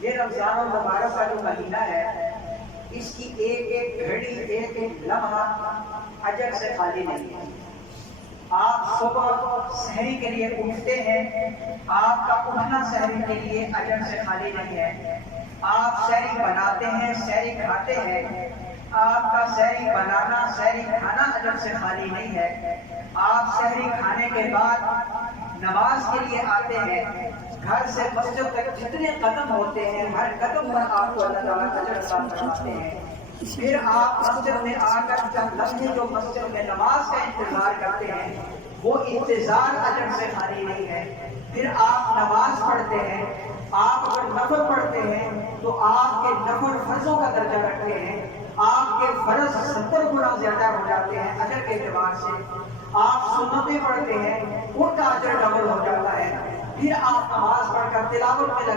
یہ رمضان المبارک کا جو مہینہ ہے، اس کی ایک ایک گھڑی، ایک ایک لمحہ اجر سے خالی نہیں ہے۔ آپ صبح سحری کے لیے اٹھتے ہیں، آپ کا اٹھنا سحری کے لیے اجر سے خالی نہیں ہے۔ آپ سحری بناتے ہیں، سحری کھاتے ہیں، آپ کا سحری بنانا، سحری کھانا اجر سے خالی نہیں ہے۔ آپ سحری کھانے کے بعد نماز کے لیے آتے ہیں، گھر سے مسجد تک جتنے قدم ہوتے ہیں ہر قدم پر آپ کو اللہ تعالیٰ اجر عطا فرماتے ہیں۔ پھر آپ مسجد میں آ کر چند لمحے جو مسجد میں نماز کا انتظار کرتے ہیں، وہ انتظار اجر سے خالی نہیں ہے۔ پھر آپ نماز پڑھتے ہیں، آپ اگر نفل پڑھتے ہیں تو آپ کے نفل فرضوں کا درجہ رکھتے ہیں، آپ کے فرض 70 گنا زیادہ ہو جاتے ہیں اجر کے اعتبار سے۔ آپ سنتیں پڑھتے ہیں، ان کا اجر ڈبل ہو جاتا ہے۔ پھر آپ نماز پڑھ کر تلاوت میں